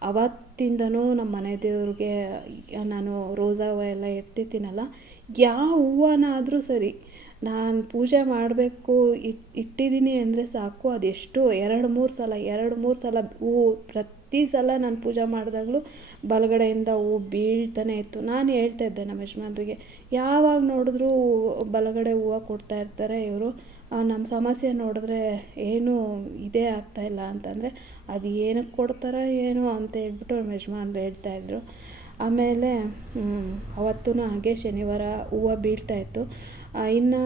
ಅವತ್ತಿಂದನೂ ನಮ್ಮ ಮನೆ ದೇವ್ರಿಗೆ ನಾನು ರೋಸಾ ಎಲ್ಲ ಇಡ್ತಿರ್ತೀನಲ್ಲ, ಯಾವ ಹೂವನಾದರೂ ಸರಿ ನಾನು ಪೂಜೆ ಮಾಡಬೇಕು ಇಟ್ಟು ಇಟ್ಟಿದ್ದೀನಿ ಅಂದರೆ ಸಾಕು. ಅದೆಷ್ಟು, ಎರಡು ಮೂರು ಸಲ, ಎರಡು ಮೂರು ಸಲ ಹೂವು ಪ್ರತಿ ಸಲ ನಾನು ಪೂಜೆ ಮಾಡಿದಾಗಲೂ ಬಲಗಡೆಯಿಂದ ಹೂವು ಬೀಳ್ತಾನೆ ಇತ್ತು. ನಾನು ಹೇಳ್ತಾ ಇದ್ದೆ ನಮ್ಮ ಯಜಮಾನ್ರಿಗೆ, ಯಾವಾಗ ನೋಡಿದ್ರೂ ಬಲಗಡೆ ಹೂವು ಕೊಡ್ತಾ ಇರ್ತಾರೆ ಇವರು. ನಮ್ಮ ಸಮಸ್ಯೆ ನೋಡಿದ್ರೆ ಏನೂ ಇದೇ ಆಗ್ತಾಯಿಲ್ಲ ಅಂತಂದರೆ, ಅದು ಏನಕ್ಕೆ ಕೊಡ್ತಾರೋ ಏನು ಅಂತ ಹೇಳ್ಬಿಟ್ಟು ನಮ್ಮ ಯಜಮಾನ್ರು ಹೇಳ್ತಾಯಿದ್ರು ಆಮೇಲೆ ಅವತ್ತೂ ಹಾಗೆ ಶನಿವಾರ ಹೂವು ಬೀಳ್ತಾಯಿತ್ತು ಇನ್ನು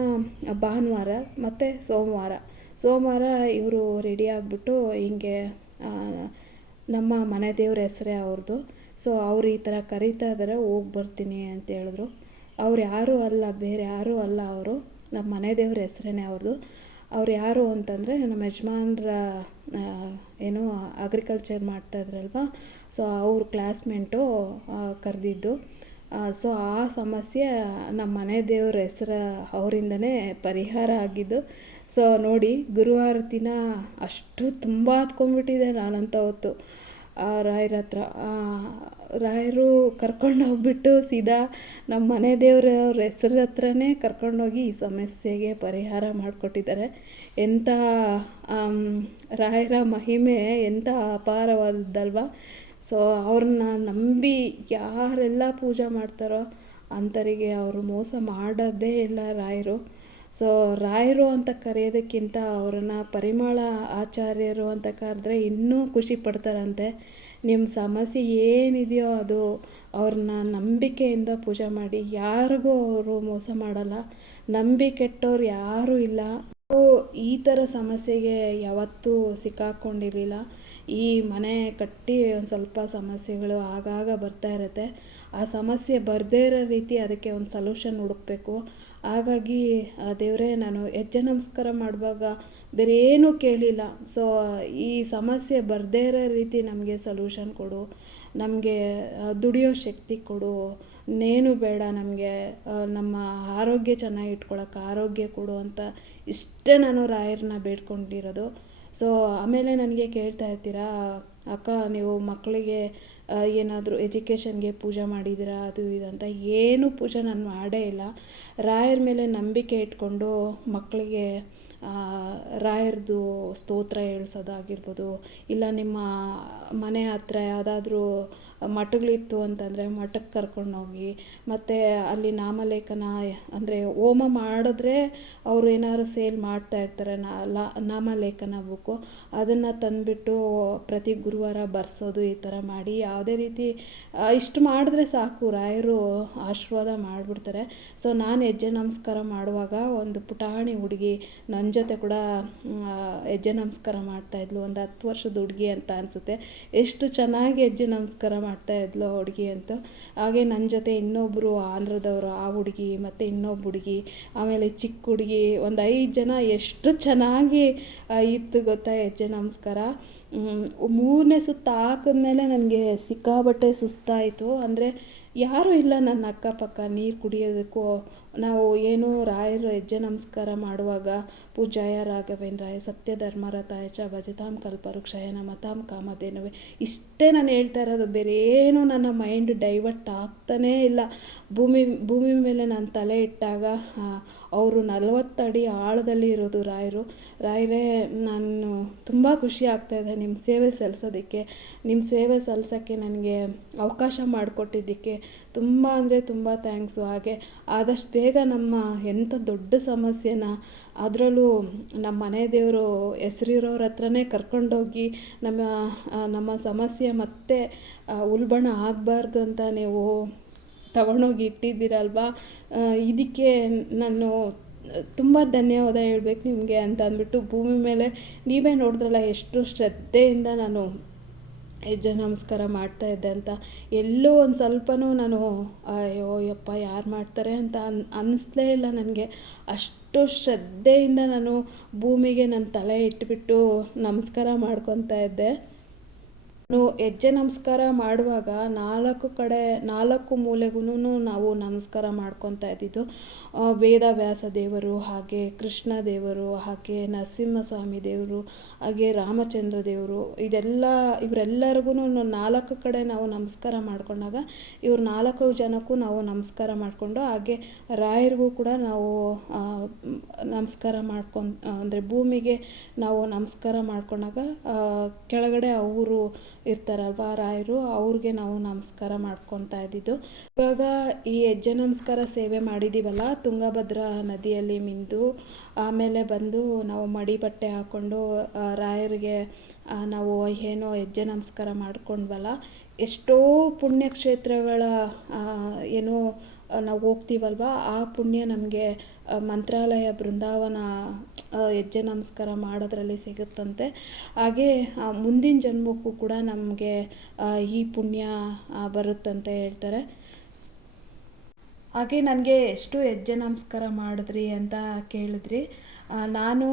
ಭಾನುವಾರ ಮತ್ತು ಸೋಮವಾರ. ಸೋಮವಾರ ಇವರು ರೆಡಿ ಆಗಿಬಿಟ್ಟು ಹಿಂಗೆ ನಮ್ಮ ಮನೆ ದೇವ್ರ ಹೆಸರೇ ಅವ್ರದ್ದು ಸೊ ಅವ್ರು ಈ ಥರ ಕರೀತಾ ಇದ್ದಾರೆ ಹೋಗಿ ಬರ್ತೀನಿ ಅಂತ ಹೇಳಿದ್ರು. ಅವ್ರು ಯಾರೂ ಅಲ್ಲ, ಬೇರೆ ಯಾರೂ ಅಲ್ಲ ಅವರು. ನಮ್ಮ ಮನೆ ದೇವ್ರ ಹೆಸ್ರೇ ಅವ್ರದ್ದು ಅವ್ರು ಯಾರು ಅಂತಂದರೆ, ನಮ್ಮ ಯಜಮಾನ್ರ ಏನು ಅಗ್ರಿಕಲ್ಚರ್ ಮಾಡ್ತಾ ಇದ್ರಲ್ವ? ಸೊ ಅವ್ರ ಕ್ಲಾಸ್ಮೇಟು ಕರೆದಿದ್ದು. ಸೊ ಆ ಸಮಸ್ಯೆ ನಮ್ಮ ಮನೆ ದೇವ್ರ ಹೆಸ್ರು ಅವರಿಂದನೇ ಪರಿಹಾರ ಆಗಿದ್ದು ಸೊ ನೋಡಿ, ಗುರುವಾರ ದಿನ ಅಷ್ಟು ತುಂಬ ಹತ್ಕೊಂಡ್ಬಿಟ್ಟಿದೆ ನಾನಂತ ಹೊತ್ತು. ರಾಯರ ಹತ್ರ ರಾಯರು ಕರ್ಕೊಂಡು ಹೋಗ್ಬಿಟ್ಟು ಸೀದಾ ನಮ್ಮ ಮನೆ ದೇವ್ರ ಅವ್ರ ಹೆಸ್ರ ಹತ್ರನೇ ಕರ್ಕೊಂಡೋಗಿ ಈ ಸಮಸ್ಯೆಗೆ ಪರಿಹಾರ ಮಾಡಿಕೊಟ್ಟಿದ್ದಾರೆ. ಎಂಥ ರಾಯರ ಮಹಿಮೆ ಎಂಥ ಅಪಾರವಾದದ್ದಲ್ವ? ಸೊ ಅವ್ರನ್ನ ನಂಬಿ ಯಾರೆಲ್ಲ ಪೂಜೆ ಮಾಡ್ತಾರೋ ಅಂಥವರಿಗೆ ಅವರು ಮೋಸ ಮಾಡೋದೇ ಇಲ್ಲ ರಾಯರು. ಸೊ ರಾಯರು ಅಂತ ಕರೆಯೋದಕ್ಕಿಂತ ಅವರನ್ನು ಪರಿಮಳ ಆಚಾರ್ಯರು ಅಂತ ಕರೆದ್ರೆ ಇನ್ನೂ ಖುಷಿ ಪಡ್ತಾರಂತೆ. ನಿಮ್ಮ ಸಮಸ್ಯೆ ಏನಿದೆಯೋ ಅದು ಅವ್ರನ್ನ ನಂಬಿಕೆಯಿಂದ ಪೂಜೆ ಮಾಡಿ. ಯಾರಿಗೂ ಅವರು ಮೋಸ ಮಾಡಲ್ಲ. ನಂಬಿಕೆಟ್ಟವ್ರು ಯಾರೂ ಇಲ್ಲ. ಈ ಥರ ಸಮಸ್ಯೆಗೆ ಯಾವತ್ತೂ ಸಿಕ್ಕಾಕ್ಕೊಂಡಿರಲಿಲ್ಲ ಈ ಮನೆ ಕಟ್ಟಿ ಒಂದು ಸ್ವಲ್ಪ ಸಮಸ್ಯೆಗಳು ಆಗಾಗ ಬರ್ತಾ ಇರುತ್ತೆ. ಆ ಸಮಸ್ಯೆ ಬರದೇ ಇರೋ ರೀತಿ ಅದಕ್ಕೆ ಒಂದು ಸೊಲ್ಯೂಷನ್ ಹುಡುಕಬೇಕು. ಹಾಗಾಗಿ ದೇವರೇ, ನಾನು ಹೆಜ್ಜೆ ನಮಸ್ಕಾರ ಮಾಡುವಾಗ ಬೇರೆ ಏನೂ ಕೇಳಿಲ್ಲ. ಸೊ ಈ ಸಮಸ್ಯೆ ಬರದೇ ಇರೋ ರೀತಿ ನಮಗೆ ಸೊಲ್ಯೂಷನ್ ಕೊಡು. ನಮಗೆ ದುಡಿಯೋ ಶಕ್ತಿ ಕೊಡು. ಇನ್ನೇನು ಬೇಡ ನಮಗೆ ನಮ್ಮ ಆರೋಗ್ಯ ಚೆನ್ನಾಗಿ ಇಟ್ಕೊಳಕ್ಕೆ ಆರೋಗ್ಯ ಕೊಡು ಅಂತ ಇಷ್ಟೇ ನಾನು ರಾಯರನ್ನ ಬೇಡ್ಕೊಂಡಿರೋದು. ಸೊ ಆಮೇಲೆ ನನಗೆ ಕೇಳ್ತಾ ಇರ್ತೀರಾ ಅಕ್ಕ, ನೀವು ಮಕ್ಕಳಿಗೆ ಏನಾದರೂ ಎಜುಕೇಷನ್ಗೆ ಪೂಜೆ ಮಾಡಿದ್ದೀರಾ ಅದು ಇದು ಅಂತ ಏನೂ ಪೂಜೆ ನಾನು ಮಾಡೇ ಇಲ್ಲ. ರಾಯರ ಮೇಲೆ ನಂಬಿಕೆ ಇಟ್ಕೊಂಡು ಮಕ್ಕಳಿಗೆ ರಾಯರದು ಸ್ತೋತ್ರ ಹೇಳ್ಸೋದಾಗಿರ್ಬೋದು, ಇಲ್ಲ ನಿಮ್ಮ ಮನೆ ಹತ್ರ ಯಾವುದಾದ್ರೂ ಮಠಗಳಿತ್ತು ಅಂತಂದರೆ ಮಠಕ್ಕೆ ಕರ್ಕೊಂಡೋಗಿ, ಮತ್ತು ಅಲ್ಲಿ ನಾಮಲೇಖನ, ಅಂದರೆ ಹೋಮ ಮಾಡಿದ್ರೆ ಅವರು ಏನಾದ್ರು ಸೇಲ್ ಮಾಡ್ತಾ ಇರ್ತಾರೆ ನಾಮಲೇಖನ ಬುಕ್ಕು, ಅದನ್ನು ತಂದುಬಿಟ್ಟು ಪ್ರತಿ ಗುರುವಾರ ಬರ್ಸೋದು ಈ ಥರ ಮಾಡಿ, ಯಾವುದೇ ರೀತಿ ಇಷ್ಟು ಮಾಡಿದ್ರೆ ಸಾಕು, ರಾಯರು ಆಶೀರ್ವಾದ ಮಾಡಿಬಿಡ್ತಾರೆ. ಸೊ, ನಾನು ಹೆಜ್ಜೆ ನಮಸ್ಕಾರ ಮಾಡುವಾಗ ಒಂದು ಪುಟಾಣಿ ಹುಡುಗಿ ನನ್ನ ಜೊತೆ ಕೂಡ ಹೆಜ್ಜೆ ನಮಸ್ಕಾರ ಮಾಡ್ತಾಯಿದ್ಲು ಒಂದು ಹತ್ತು ವರ್ಷದ ಹುಡುಗಿ ಅಂತ ಅನಿಸುತ್ತೆ. ಎಷ್ಟು ಚೆನ್ನಾಗಿ ಹೆಜ್ಜೆ ನಮಸ್ಕಾರ ಮಾಡ್ತಾಯಿದ್ಲು ಹುಡುಗಿ ಅಂತ. ಹಾಗೆ ನನ್ನ ಜೊತೆ ಇನ್ನೊಬ್ಬರು ಆಂಧ್ರದವರು, ಆ ಹುಡುಗಿ ಮತ್ತು ಇನ್ನೊಬ್ಬ ಹುಡುಗಿ, ಆಮೇಲೆ ಚಿಕ್ಕ ಹುಡುಗಿ, ಒಂದು ಐದು ಜನ ಎಷ್ಟು ಚೆನ್ನಾಗಿ ಇತ್ತು ಗೊತ್ತಾ ಹೆಜ್ಜೆ ನಮಸ್ಕಾರ. ಮೂರನೇ ಸುತ್ತು ಹಾಕಿದ್ಮೇಲೆ ನನಗೆ ಸಿಕ್ಕಾಬಟ್ಟೆ ಸುಸ್ತಾಯಿತು. ಅಂದರೆ ಯಾರೂ ಇಲ್ಲ ನನ್ನ ಅಕ್ಕಪಕ್ಕ, ನೀರು ಕುಡಿಯೋದಕ್ಕೂ ನಾವು ಏನು ರಾಯರ ಹೆಜ್ಜೆ ನಮಸ್ಕಾರ ಮಾಡುವಾಗ ಪೂಜಾಯ ರಾಘವೇಂದ್ರಾಯ ಸತ್ಯ ಧರ್ಮರಥಾಯ ಚ ಭಜತಾಂ ಕ್ಷಯನ ನಮತಾಂ ಕಾಮಧೇನವೇ. ಇಷ್ಟೇ ನಾನು ಹೇಳ್ತಾ ಇರೋದು ಬೇರೆ ಏನು ನನ್ನ ಮೈಂಡ್ ಡೈವರ್ಟ್ ಆಗ್ತಾನೇ ಇಲ್ಲ. ಭೂಮಿ ಭೂಮಿ ಮೇಲೆ ನಾನು ತಲೆ ಇಟ್ಟಾಗ ಅವರು ನಲವತ್ತಡಿ ಆಳದಲ್ಲಿ ಇರೋದು ರಾಯರು. ರಾಯರೇ, ನಾನು ತುಂಬ ಖುಷಿ ಆಗ್ತಾಯಿದೆ ನಿಮ್ಮ ಸೇವೆ ಸಲ್ಲಿಸೋದಕ್ಕೆ. ನಿಮ್ಮ ಸೇವೆ ಸಲ್ಲಿಸೋಕ್ಕೆ ನನಗೆ ಅವಕಾಶ ಮಾಡಿಕೊಟ್ಟಿದ್ದಕ್ಕೆ. ತುಂಬ ಅಂದರೆ ತುಂಬ ಥ್ಯಾಂಕ್ಸು. ಹಾಗೆ ಆದಷ್ಟು ನಮ್ಮ ಎಂಥ ದೊಡ್ಡ ಸಮಸ್ಯೆನ ಅದರಲ್ಲೂ ನಮ್ಮ ಮನೆ ದೇವರು ಹೆಸ್ರಿರೋರ ಹತ್ರನೇ ಕರ್ಕೊಂಡೋಗಿ ನಮ್ಮ ನಮ್ಮ ಸಮಸ್ಯೆ ಮತ್ತೆ ಉಲ್ಬಣ ಆಗಬಾರ್ದು ಅಂತ ನೀವು ತಗೊಂಡೋಗಿ ಇಟ್ಟಿದ್ದೀರಲ್ವಾ? ಇದಕ್ಕೆ ನಾನು ತುಂಬ ಧನ್ಯವಾದ ಹೇಳ್ಬೇಕು ನಿಮಗೆ ಅಂತ ಅಂದ್ಬಿಟ್ಟು ಭೂಮಿ ಮೇಲೆ ನೀವೇ ನೋಡಿದ್ರಲ್ಲ ಎಷ್ಟು ಶ್ರದ್ಧೆಯಿಂದ ನಾನು ಹೆಜ್ಜೆ ನಮಸ್ಕಾರ ಮಾಡ್ತಾ ಇದ್ದೆ ಅಂತ ಎಲ್ಲೂ ಒಂದು ಸ್ವಲ್ಪನೂ ನಾನು, ಅಯ್ಯೋ, ಯಪ್ಪ, ಯಾರು ಮಾಡ್ತಾರೆ ಅಂತ ಅನ್ ಅನ್ನಿಸ್ಲೇ ಇಲ್ಲ ನನಗೆ. ಅಷ್ಟು ಶ್ರದ್ಧೆಯಿಂದ ನಾನು ಭೂಮಿಗೆ ನನ್ನ ತಲೆ ಇಟ್ಬಿಟ್ಟು ನಮಸ್ಕಾರ ಮಾಡ್ಕೊತಾ ಇದ್ದೆ. ಹೆಜ್ಜೆ ನಮಸ್ಕಾರ ಮಾಡುವಾಗ ನಾಲ್ಕು ಕಡೆ, ನಾಲ್ಕು ಮೂಲೆಗೂ ನಾವು ನಮಸ್ಕಾರ ಮಾಡ್ಕೊತಾ ಇದ್ದಿದ್ದು ವೇದವ್ಯಾಸ ದೇವರು, ಹಾಗೆ ಕೃಷ್ಣ ದೇವರು, ಹಾಗೆ ನರಸಿಂಹಸ್ವಾಮಿ ದೇವರು, ಹಾಗೆ ರಾಮಚಂದ್ರ ದೇವರು, ಇದೆಲ್ಲ ಇವರೆಲ್ಲರಿಗೂ ನಾಲ್ಕು ಕಡೆ ನಾವು ನಮಸ್ಕಾರ ಮಾಡಿಕೊಂಡಾಗ ಇವ್ರು ನಾಲ್ಕು ಜನಕ್ಕೂ ನಾವು ನಮಸ್ಕಾರ ಮಾಡಿಕೊಂಡು, ಹಾಗೆ ರಾಯರಿಗೂ ಕೂಡ ನಾವು ನಮಸ್ಕಾರ ಮಾಡ್ಕೊಂಡು ಅಂದರೆ ಭೂಮಿಗೆ ನಾವು ನಮಸ್ಕಾರ ಮಾಡ್ಕೊಂಡಾಗ ಕೆಳಗಡೆ ಅವರು ಇರ್ತಾರಲ್ವ, ರಾಯರು, ಅವ್ರಿಗೆ ನಾವು ನಮಸ್ಕಾರ ಮಾಡ್ಕೊತಾ ಇದ್ದಿದ್ದು. ಇವಾಗ ಈ ಹೆಜ್ಜೆ ನಮಸ್ಕಾರ ಸೇವೆ ಮಾಡಿದ್ದೀವಲ್ಲ ತುಂಗಭದ್ರಾ ನದಿಯಲ್ಲಿ ಮಿಂದು, ಆಮೇಲೆ ಬಂದು ನಾವು ಮಡಿ ಬಟ್ಟೆ ಹಾಕ್ಕೊಂಡು ರಾಯರಿಗೆ ನಾವು ಏನೋ ಹೆಜ್ಜೆ ನಮಸ್ಕಾರ ಮಾಡ್ಕೊಂಡ್ವಲ್ಲ, ಎಷ್ಟೋ ಪುಣ್ಯಕ್ಷೇತ್ರಗಳ ಏನು ನಾವು ಹೋಗ್ತೀವಲ್ವ, ಆ ಪುಣ್ಯ ನಮಗೆ ಮಂತ್ರಾಲಯ ಬೃಂದಾವನ ಹೆಜ್ಜೆ ನಮಸ್ಕಾರ ಮಾಡೋದ್ರಲ್ಲಿ ಸಿಗುತ್ತಂತೆ. ಹಾಗೆ ಮುಂದಿನ ಜನ್ಮಕ್ಕೂ ಕೂಡ ನಮಗೆ ಈ ಪುಣ್ಯ ಬರುತ್ತಂತೆ ಹೇಳ್ತಾರೆ. ಹಾಗೆ, ನನಗೆ ಎಷ್ಟು ಹೆಜ್ಜೆ ನಮಸ್ಕಾರ ಮಾಡಿದ್ರಿ ಅಂತ ಕೇಳಿದ್ರಿ. ನಾನು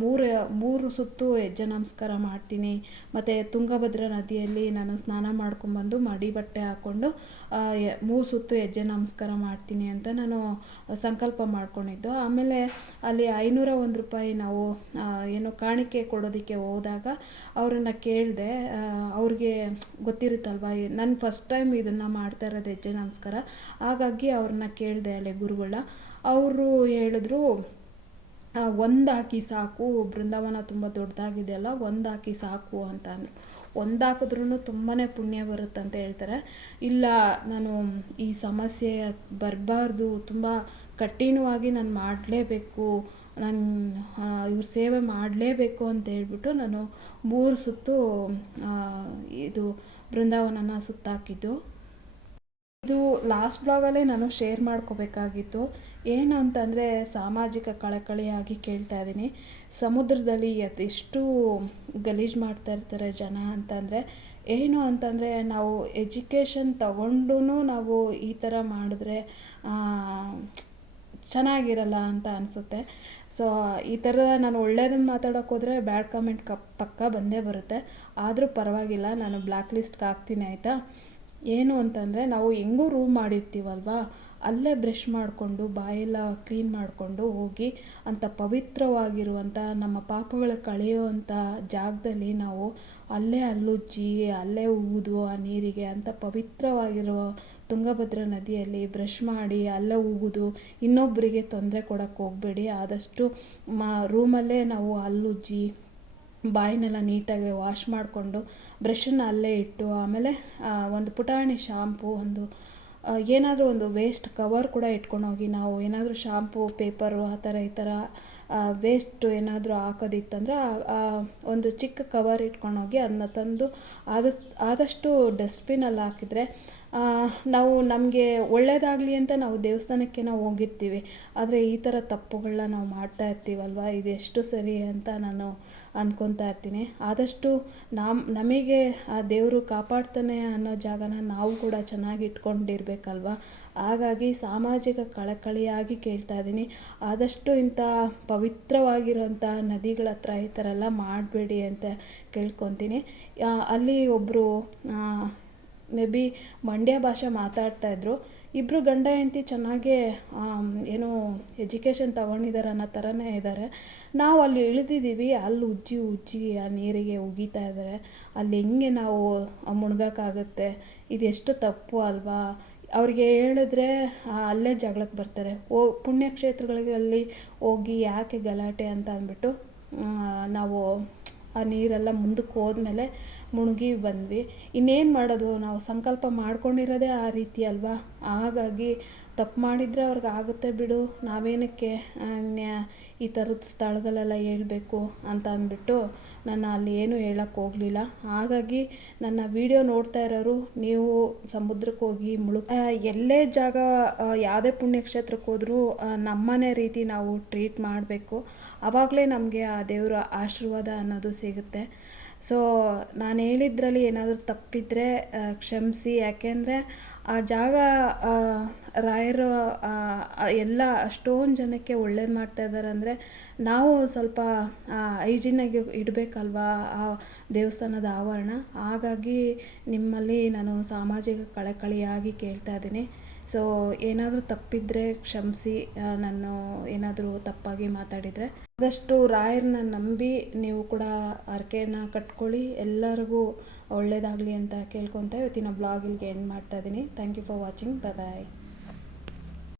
ಮೂರು ಮೂರು ಸುತ್ತು ಹೆಜ್ಜೆ ನಮಸ್ಕಾರ ಮಾಡ್ತೀನಿ. ಮತ್ತು ತುಂಗಭದ್ರಾ ನದಿಯಲ್ಲಿ ನಾನು ಸ್ನಾನ ಮಾಡ್ಕೊಂಡ್ಬಂದು ಮಡಿ ಬಟ್ಟೆ ಹಾಕ್ಕೊಂಡು ಮೂರು ಸುತ್ತು ಹೆಜ್ಜೆ ನಮಸ್ಕಾರ ಮಾಡ್ತೀನಿ ಅಂತ ನಾನು ಸಂಕಲ್ಪ ಮಾಡ್ಕೊಂಡಿದ್ದು. ಆಮೇಲೆ ಅಲ್ಲಿ ಐನೂರ ಒಂದು ರೂಪಾಯಿ ನಾವು ಏನು ಕಾಣಿಕೆ ಕೊಡೋದಕ್ಕೆ ಹೋದಾಗ ಅವರನ್ನು ಕೇಳಿದೆ ಅವ್ರಿಗೆ ಗೊತ್ತಿರುತ್ತಲ್ವ ನಾನು ಫಸ್ಟ್ ಟೈಮ್ ಇದನ್ನು ಮಾಡ್ತಾ ಇರೋದು ಹೆಜ್ಜೆ ನಮಸ್ಕಾರ. ಹಾಗಾಗಿ ಅವ್ರನ್ನ ಕೇಳಿದೆ ಅಲ್ಲಿ ಗುರುಗಳ ಅವರು ಹೇಳಿದ್ರು ಒಂದು ಹಾಕಿ ಸಾಕು, ಬೃಂದಾವನ ತುಂಬ ದೊಡ್ಡದಾಗಿದೆಯಲ್ಲ ಒಂದು ಹಾಕಿ ಸಾಕು ಅಂತ ಅಂದರು ಒಂದು ಹಾಕಿದ್ರೂ ತುಂಬಾ ಪುಣ್ಯ ಬರುತ್ತೆ ಅಂತ ಹೇಳ್ತಾರೆ. ಇಲ್ಲ, ನಾನು ಈ ಸಮಸ್ಯೆ ಬರಬಾರ್ದು, ತುಂಬ ಕಠಿಣವಾಗಿ ನಾನು ಮಾಡಲೇಬೇಕು, ನಾನು ಇವ್ರ ಸೇವೆ ಮಾಡಲೇಬೇಕು ಅಂತ ಹೇಳ್ಬಿಟ್ಟು ನಾನು ಮೂರು ಸುತ್ತು ಇದು ಬೃಂದಾವನನ ಸುತ್ತಾಕಿದ್ದು. ಇದು ಲಾಸ್ಟ್ ಬ್ಲಾಗಲ್ಲೇ ನಾನು ಶೇರ್ ಮಾಡ್ಕೋಬೇಕಾಗಿತ್ತು. ಏನು ಅಂತಂದರೆ ಸಾಮಾಜಿಕ ಕಳಕಳಿಯಾಗಿ ಕೇಳ್ತಾ ಇದ್ದೀನಿ. ಸಮುದ್ರದಲ್ಲಿ ಅದೆಷ್ಟು ಗಲೀಜು ಮಾಡ್ತಾ ಇರ್ತಾರೆ ಜನ ಅಂತಂದರೆ, ಏನು ಅಂತಂದರೆ ನಾವು ಎಜುಕೇಷನ್ ತಗೊಂಡೂ ನಾವು ಈ ಥರ ಮಾಡಿದ್ರೆ ಚೆನ್ನಾಗಿರಲ್ಲ ಅಂತ ಅನಿಸುತ್ತೆ. ಸೊ ಈ ಥರ ನಾನು ಒಳ್ಳೇದನ್ನು ಮಾತಾಡೋಕೆ ಹೋದರೆ ಬ್ಯಾಡ್ ಕಾಮೆಂಟ್ ಕ ಪಕ್ಕ ಬಂದೇ ಬರುತ್ತೆ. ಆದರೂ ಪರವಾಗಿಲ್ಲ, ನಾನು ಬ್ಲ್ಯಾಕ್ ಲಿಸ್ಟ್ಗೆ ಹಾಕ್ತೀನಿ, ಆಯಿತಾ? ಏನು ಅಂತಂದರೆ ನಾವು ಹೆಂಗೂ ರೂಮ್ ಮಾಡಿರ್ತೀವಲ್ವಾ, ಅಲ್ಲೇ ಬ್ರಷ್ ಮಾಡಿಕೊಂಡು, ಬಾಯೆಲ್ಲ ಕ್ಲೀನ್ ಮಾಡಿಕೊಂಡು ಹೋಗಿ ಅಂಥ ಪವಿತ್ರವಾಗಿರುವಂಥ ನಮ್ಮ ಪಾಪಗಳ ಕಳೆಯುವಂಥ ಜಾಗದಲ್ಲಿ ನಾವು ಅಲ್ಲೇ ಅಲ್ಲುಜ್ಜಿ, ಅಲ್ಲೇ ಊದು ಆ ನೀರಿಗೆ ಅಂತ ಪವಿತ್ರವಾಗಿರುವ ತುಂಗಭದ್ರಾ ನದಿಯಲ್ಲಿ ಬ್ರಷ್ ಮಾಡಿ, ಅಲ್ಲೇ ಉಗಿದು ಇನ್ನೊಬ್ಬರಿಗೆ ತೊಂದರೆ ಕೊಡೋಕ್ಕೆ ಹೋಗಬೇಡಿ. ಆದಷ್ಟು ಮಾ ರೂಮಲ್ಲೇ ನಾವು ಹಲ್ಲುಜ್ಜಿ ಬಾಯಿನೆಲ್ಲ ನೀಟಾಗಿ ವಾಶ್ ಮಾಡಿಕೊಂಡು ಬ್ರಷನ್ನು ಅಲ್ಲೇ ಇಟ್ಟು, ಆಮೇಲೆ ಒಂದು ಪುಟಾಣಿ ಶಾಂಪು, ಒಂದು ಏನಾದರೂ ಒಂದು ವೇಸ್ಟ್ ಕವರ್ ಕೂಡ ಇಟ್ಕೊಂಡು ಹೋಗಿ ನಾವು ಏನಾದರೂ ಶಾಂಪು ಪೇಪರು ಆ ಥರ ಈ ಥರ ವೇಸ್ಟ್ ಏನಾದರೂ ಹಾಕೋದಿತ್ತಂದ್ರೆ ಒಂದು ಚಿಕ್ಕ ಕವರ್ ಇಟ್ಕೊಂಡು ಹೋಗಿ ಅದನ್ನ ತಂದು ಆದ, ಆದಷ್ಟು ಡಸ್ಟ್ಬಿನಲ್ಲಿ ಹಾಕಿದರೆ ನಾವು ನಮಗೆ ಒಳ್ಳೆಯದಾಗಲಿ ಅಂತ ನಾವು ದೇವಸ್ಥಾನಕ್ಕೆ ನಾವು ಹೋಗಿರ್ತೀವಿ. ಆದರೆ ಈ ಥರ ತಪ್ಪುಗಳನ್ನ ನಾವು ಮಾಡ್ತಾ ಇರ್ತೀವಲ್ವ? ಇದೆಷ್ಟು ಸರಿ ಅಂತ ನಾನು ಅಂದ್ಕೊತಾ ಇರ್ತೀನಿ. ಆದಷ್ಟು ನಮ್ಮ ನಮಗೆ ಆ ದೇವರು ಕಾಪಾಡ್ತಾನೆ ಅನ್ನೋ ಜಾಗನ ನಾವು ಕೂಡ ಚೆನ್ನಾಗಿ ಇಟ್ಕೊಂಡಿರ್ಬೇಕಲ್ವಾ? ಹಾಗಾಗಿ ಸಾಮಾಜಿಕ ಕಳಕಳಿಯಾಗಿ ಕೇಳ್ತಾ ಇದ್ದೀನಿ. ಆದಷ್ಟು ಇಂಥ ಪವಿತ್ರವಾಗಿರೋಂಥ ನದಿಗಳ ಹತ್ರ ಈ ಥರ ಎಲ್ಲ ಮಾಡಬೇಡಿ ಅಂತ ಕೇಳ್ಕೊತೀನಿ. ಅಲ್ಲಿ ಒಬ್ಬರು ಮೇ ಬಿ ಮಂಡ್ಯ ಭಾಷೆ ಮಾತಾಡ್ತಾ ಇದ್ರು. ಇಬ್ಬರು ಗಂಡ ಹೆಂಡತಿ ಚೆನ್ನಾಗೇ ಏನು ಎಜುಕೇಷನ್ ತಗೊಂಡಿದ್ದಾರೆ ಅನ್ನೋ ಥರನೇ ಇದ್ದಾರೆ ನಾವು ಅಲ್ಲಿ ಇಳಿದಿದ್ದೀವಿ, ಅಲ್ಲಿ ಉಜ್ಜಿ ಉಜ್ಜಿ ಆ ನೀರಿಗೆ ಉಗೀತಾ ಇದ್ದಾರೆ ಅಲ್ಲಿ ಹೆಂಗೆ ನಾವು ಮುಳುಗೋಕ್ಕಾಗತ್ತೆ ಇದು ಎಷ್ಟು ತಪ್ಪು ಅಲ್ವಾ? ಅವ್ರಿಗೆ ಹೇಳಿದ್ರೆ ಅಲ್ಲೇ ಜಗಳಕ್ಕೆ ಬರ್ತಾರೆ. ಓ, ಪುಣ್ಯಕ್ಷೇತ್ರಗಳಲ್ಲಿ ಹೋಗಿ ಯಾಕೆ ಗಲಾಟೆ ಅಂತ ಅಂದ್ಬಿಟ್ಟು ನಾವು ಆ ನೀರೆಲ್ಲ ಮುಂದಕ್ಕೆ ಹೋದ್ಮೇಲೆ ಮುಳುಗಿ ಬಂದ್ವಿ. ಇನ್ನೇನು ಮಾಡೋದು? ನಾವು ಸಂಕಲ್ಪ ಮಾಡ್ಕೊಂಡಿರೋದೇ ಆ ರೀತಿ ಅಲ್ವಾ? ಹಾಗಾಗಿ ತಪ್ಪು ಮಾಡಿದರೆ ಅವ್ರಿಗೆ ಆಗುತ್ತೆ ಬಿಡು, ನಾವೇನಕ್ಕೆ ನ್ಯಾ- ಈ ಥರದ ಸ್ಥಳಗಳೆಲ್ಲ ಹೇಳ್ಬೇಕು ಅಂತ ಅಂದ್ಬಿಟ್ಟು ನಾನು ಅಲ್ಲಿ ಏನೂ ಹೇಳಕ್ಕೆ ಹೋಗಲಿಲ್ಲ. ಹಾಗಾಗಿ ನನ್ನ ವಿಡಿಯೋ ನೋಡ್ತಾ ಇರೋರು, ನೀವು ಸಮುದ್ರಕ್ಕೆ ಹೋಗಿ ಮುಳು ಎಲ್ಲೇ ಜಾಗ ಯಾವುದೇ ಪುಣ್ಯಕ್ಷೇತ್ರಕ್ಕೆ ಹೋದರೂ ನಮ್ಮನೆ ರೀತಿ ನಾವು ಟ್ರೀಟ್ ಮಾಡಬೇಕು. ಆವಾಗಲೇ ನಮಗೆ ಆ ದೇವರ ಆಶೀರ್ವಾದ ಅನ್ನೋದು ಸಿಗುತ್ತೆ. ಸೊ ನಾನು ಹೇಳಿದ್ರಲ್ಲಿ ಏನಾದರೂ ತಪ್ಪಿದ್ರೆ ಕ್ಷಮಿಸಿ. ಯಾಕೆಂದರೆ, ಆ ಜಾಗ ರಾಯರು ಎಲ್ಲ ಅಷ್ಟೊಂದು ಜನಕ್ಕೆ ಒಳ್ಳೇದು ಮಾಡ್ತಾ ಇದ್ದಾರೆ ಅಂದರೆ, ನಾವು ಸ್ವಲ್ಪ ಹೈಜಿನಾಗಿ ಇಡಬೇಕಲ್ವಾ? ಆ ದೇವಸ್ಥಾನದ ಆವರಣ. ಹಾಗಾಗಿ ನಿಮ್ಮಲ್ಲಿ ನಾನು ಸಾಮಾಜಿಕ ಕಳಕಳಿಯಾಗಿ ಕೇಳ್ತಾ ಇದ್ದೀನಿ. ಸೊ ಏನಾದರೂ ತಪ್ಪಿದರೆ ಕ್ಷಮಿಸಿ ನಾನು ಏನಾದರೂ ತಪ್ಪಾಗಿ ಮಾತಾಡಿದರೆ. ಆದಷ್ಟು ರಾಯರನ್ನ ನಂಬಿ ನೀವು ಕೂಡ ಹರಕೆನ ಕಟ್ಕೊಳ್ಳಿ. ಎಲ್ಲರಿಗೂ ಒಳ್ಳೆಯದಾಗಲಿ ಅಂತ ಕೇಳ್ಕೊತಾ ಇವತ್ತಿನ ಬ್ಲಾಗ್ ಇಲ್ಲಿಗೆ ಎಂಡ್ ಮಾಡ್ತಾ ಇದ್ದೀನಿ thank you for watching bye bye